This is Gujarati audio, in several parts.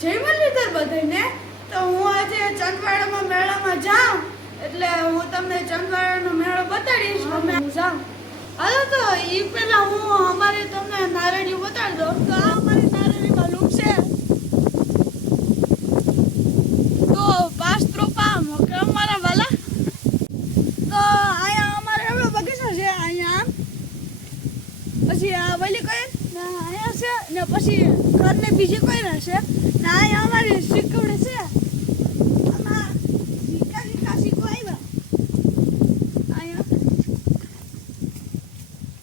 જય મુરલીધર બધાને. તો હું આજે ચંદવાડામાં મેળામાં જાઉં એટલે હું તમને ચંદવાડાનો મેળો બતાડીશ. અમે જાઉં હાલો. તો એ પહેલા હું અમારે તમને નારળિયું બતાડી દઉં. તો આ અમારી નારળીમાં લૂક છે. તો 5 રૂપિયા મોકે અમારા વાલા. તો અહીંયા અમારે એવડો બગીચો છે. અહીંયા પછી આ વલી કોઈ અહીંયા છે ને પછી ઘરને બીજી કોઈ રહેશે ને અહીંયા અમારી શીખવડે છે. આમાં શીખા શીખવા આવ્યા. અહીંયા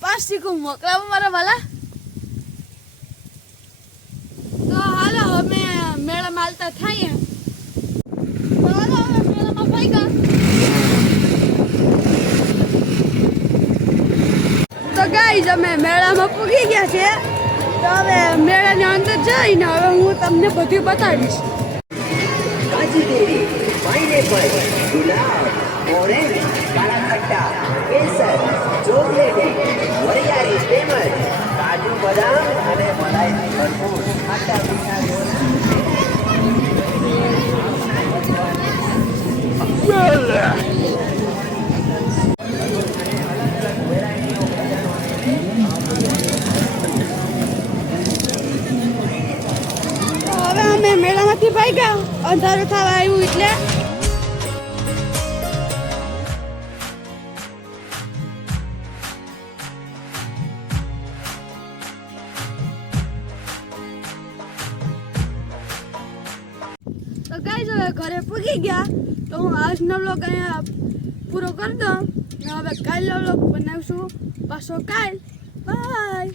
5 શીખું મોકલાવું મારા વાલા. તો હાલો અમે મેળામાં હાલતા થઈએ. તો હાલો હવે મેળામાં ભાગ્યા. તો ગાઈઝ અમે મેળામાં પૂગી ગયા છે. તો હવે મેળાની અંદર જઈને હવે હું તમને બધું બતાડીશ. કાજુદેવી, પાઇનેપલ, ગુલાબ, ઓરેન્જ, કાળા ખટ્ટા, કેસર, ચોકલેટી, વરિયાળી તેમજ કાજુ બદામ અને મલાઈથી ભરપૂર ખાટા મીઠા હવે અમે મેળામાંથી ભાગ્યા. અંધારું થવા આવ્યું એટલે તો ગાઈઝ હવે ઘરે પૂગી ગયા. તો હું આજનો વ્લોગ અહીંયા પૂરો કરી દઉં. હવે કાલનો વ્લોગ બનાવીશું પાછો કાલ. બાય.